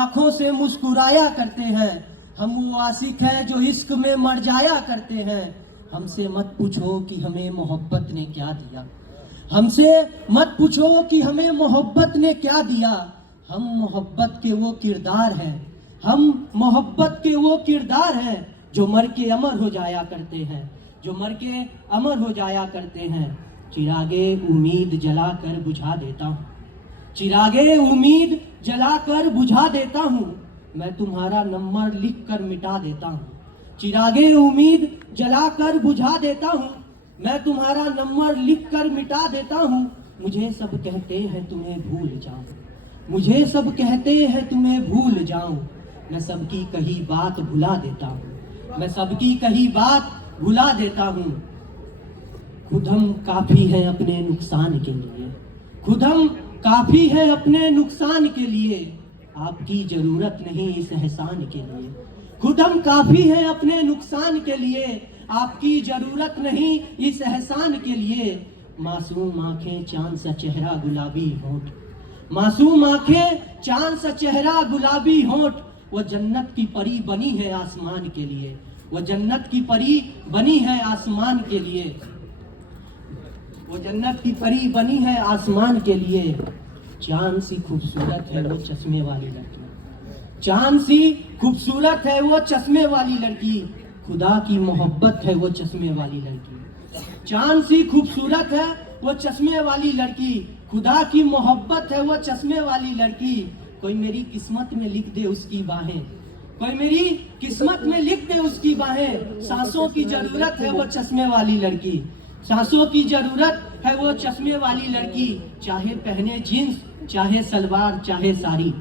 आंखों से मुस्कुराया करते हैं। हम वो आशिक हैं जो इश्क में मर जाया करते हैं। हमसे मत पूछो कि हमें मोहब्बत ने क्या दिया। हमसे मत पूछो कि हमें मोहब्बत ने क्या दिया। हम मोहब्बत के वो किरदार हैं। हम मोहब्बत के वो किरदार हैं जो मर के अमर हो जाया करते हैं। जो मर के अमर हो जाया करते हैं। चिरागे उम्मीद जलाकर बुझा देता हूँ। चिरागे उम्मीद जलाकर बुझा देता हूँ। मैं तुम्हारा नंबर लिख कर मिटा देता हूँ। चिरागे उम्मीद जलाकर बुझा देता हूँ। मैं तुम्हारा नंबर लिख कर मिटा देता हूँ। मुझे सब कहते हैं तुम्हें भूल जाऊं। मुझे सब कहते हैं तुम्हें भूल जाऊं। मैं सबकी कही बात भुला देता हूँ। मैं सबकी कही बात भुला देता हूँ। खुद हम काफी हैं अपने नुकसान के लिए। खुद हम काफी है अपने नुकसान के लिए। आपकी जरूरत नहीं इस एहसान के लिए। खुद हम काफी है अपने नुकसान के लिए। आपकी जरूरत नहीं इस एहसान के लिए। मासूम आंखें चांद सा चेहरा गुलाबी होंठ। मासूम आंखें चांद सा चेहरा गुलाबी होंठ। वो जन्नत की परी बनी है आसमान के लिए। वो जन्नत की परी बनी है आसमान के लिए। वो जन्नत की परी बनी है आसमान के लिए। चांद सी खूबसूरत है वो चश्मे वाली लड़की। चांद सी खूबसूरत है वो चश्मे वाली लड़की। खुदा की मोहब्बत है वो चश्मे वाली लड़की। चांद सी खूबसूरत है वो चश्मे वाली लड़की। खुदा की मोहब्बत है वो चश्मे वाली लड़की। कोई मेरी किस्मत में लिख दे उसकी बाहें। कोई मेरी किस्मत में लिख दे उसकी बाहें। सांसों की जरूरत है वो चश्मे वाली लड़की। सांसों की जरूरत है वो चश्मे वाली लड़की। चाहे पहने जींस चाहे सलवार चाहे साड़ी।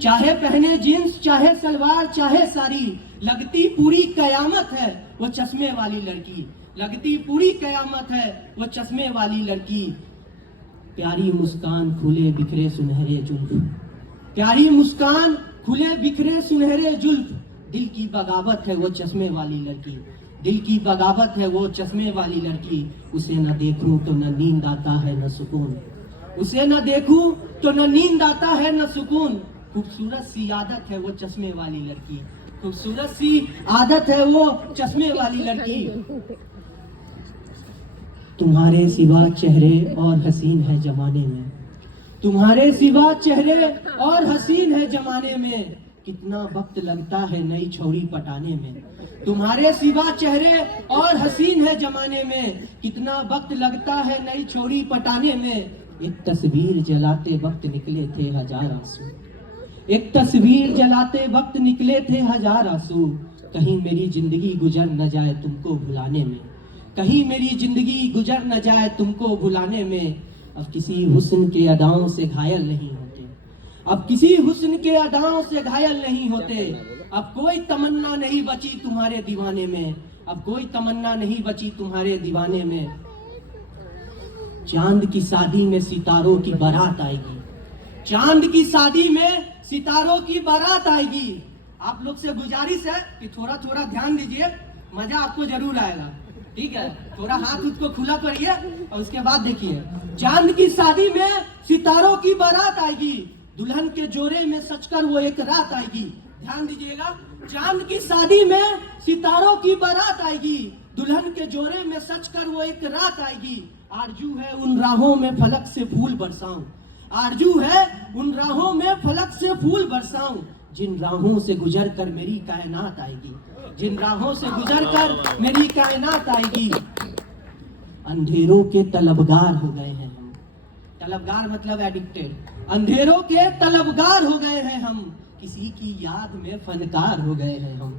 चाहे पहने जींस चाहे सलवार चाहे साड़ी। लगती पूरी कयामत है वो चश्मे वाली लड़की। लगती पूरी कयामत है वो चश्मे वाली लड़की। प्यारी मुस्कान खुले बिखरे सुनहरे जुल्फ। प्यारी मुस्कान खुले बिखरे सुनहरे जुल्फ। दिल की बगावत है वो चश्मे वाली लड़की। दिल की बगावत है वो चश्मे वाली लड़की। उसे न देखूं तो न नींद आता है न सुकून। उसे न देखूं तो न नींद आता है न सुकून। खूबसूरत सी आदत है वो चश्मे वाली लड़की। खूबसूरत सी आदत है वो चश्मे वाली लड़की। तुम्हारे सिवा चेहरे और हसीन है जमाने में। तुम्हारे सिवा चेहरे और हसीन है जमाने में। कितना वक्त लगता है नई छोरी पटाने में। तुम्हारे सिवा चेहरे और हसीन है जमाने में। कितना वक्त लगता है नई छोरी पटाने में। एक तस्वीर जलाते वक्त निकले थे हजार आंसू। एक तस्वीर जलाते वक्त निकले थे हजार आंसू। कहीं मेरी जिंदगी गुजर न जाए तुमको भुलाने में। कहीं मेरी जिंदगी गुजर न जाए तुमको भुलाने में। अब किसी हुस्न के अदाओं से घायल नहीं होते। अब किसी हुस्न के अदाओं से घायल नहीं होते। अब कोई तमन्ना नहीं बची तुम्हारे दीवाने में। अब कोई तमन्ना नहीं बची तुम्हारे दीवाने में। चांद की शादी में सितारों की बारात आएगी। चांद की शादी में सितारों की बारात आएगी। आप लोग से गुजारिश है कि थोड़ा थोड़ा ध्यान दीजिए, मजा आपको जरूर आएगा। ठीक है, थोड़ा हाथ उसको खुला करिए और उसके बाद देखिए। चांद की शादी में सितारों की बारात आएगी। दुल्हन के जोड़े में सचकर वो एक रात आएगी। ध्यान दीजिएगा, चांद की शादी में सितारों की बारात आएगी। दुल्हन के जोड़े में सचकर वो एक रात आएगी। आरजू है उन राहों में फलक से फूल बरसाऊं। आरजू है उन राहों में फलक से फूल बरसाऊं। जिन राहों से गुजर कर मेरी कायनात आएगी। जिन राहों से गुजर कर मेरी कायनात आएगी। अंधेरों के तलबगार हो गए हैं हम। तलबगार मतलब एडिक्टेड। अंधेरों के तलबगार हो गए हैं हम। किसी की याद में फनकार हो गए हैं हम।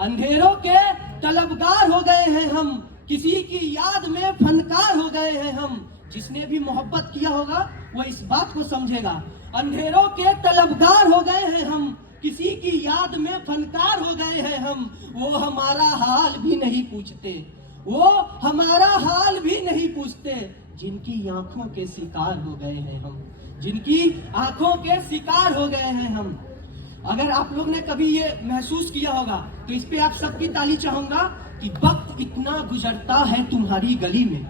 अंधेरों के तलबगार हो गए हैं हम। किसी की याद में फनकार हो गए हैं हम। जिसने भी मोहब्बत किया होगा वो इस बात को समझेगा। अंधेरों के तलबगार हो गए हैं हम। किसी की याद में फनकार हो गए हैं हम। वो हमारा हाल भी नहीं पूछते। वो हमारा हाल भी नहीं पूछते। जिनकी आंखों के शिकार हो गए हैं हम। जिनकी आंखों के शिकार हो गए हैं हम। अगर आप लोग ने कभी ये महसूस किया होगा तो इस पे आप सबकी ताली चाहूंगा कि वक्त इतना गुजरता है तुम्हारी गली में।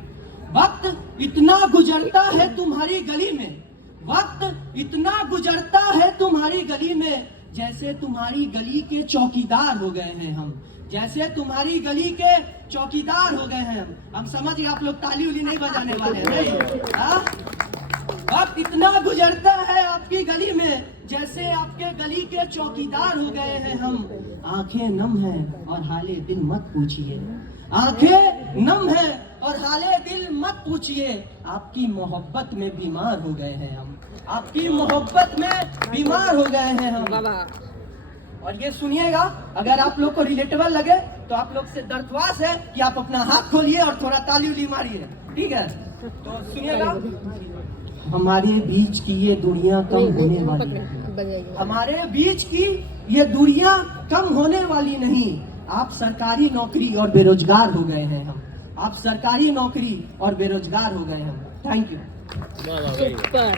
वक्त इतना गुजरता है तुम्हारी गली में। वक्त इतना गुजरता है तुम्हारी गली में। जैसे तुम्हारी गली के चौकीदार हो गए हैं हम, जैसे तुम्हारी गली के चौकीदार हो गए हैं हम समझ गए। आप लोग ताली उली नहीं बजाने वाले हैं नहीं? हाँ? अब इतना गुजरता है आपकी गली में, जैसे आपके गली के चौकीदार हो गए हैं हम। आंखें नम हैं और हाले दिल मत पूछिए, आंखें नम है और हाले दिल मत पूछिए। आपकी मोहब्बत में बीमार हो गए हैं हम, आपकी मोहब्बत में बीमार हो गए हैं हम। और ये सुनिएगा, अगर आप लोग को रिलेटेबल लगे तो आप लोग से दरख्वास्त है कि आप अपना हाथ खोलिए और थोड़ा ताली उली मारिए, ठीक है? तो सुनिएगा, हमारे बीच की ये दूरियां कम होने वाली नहीं, हमारे बीच की ये दूरियां कम होने वाली नहीं। आप सरकारी नौकरी और बेरोजगार हो गए हैं हम, आप सरकारी नौकरी और बेरोजगार हो गए हैं हम। Thank you. सुपर।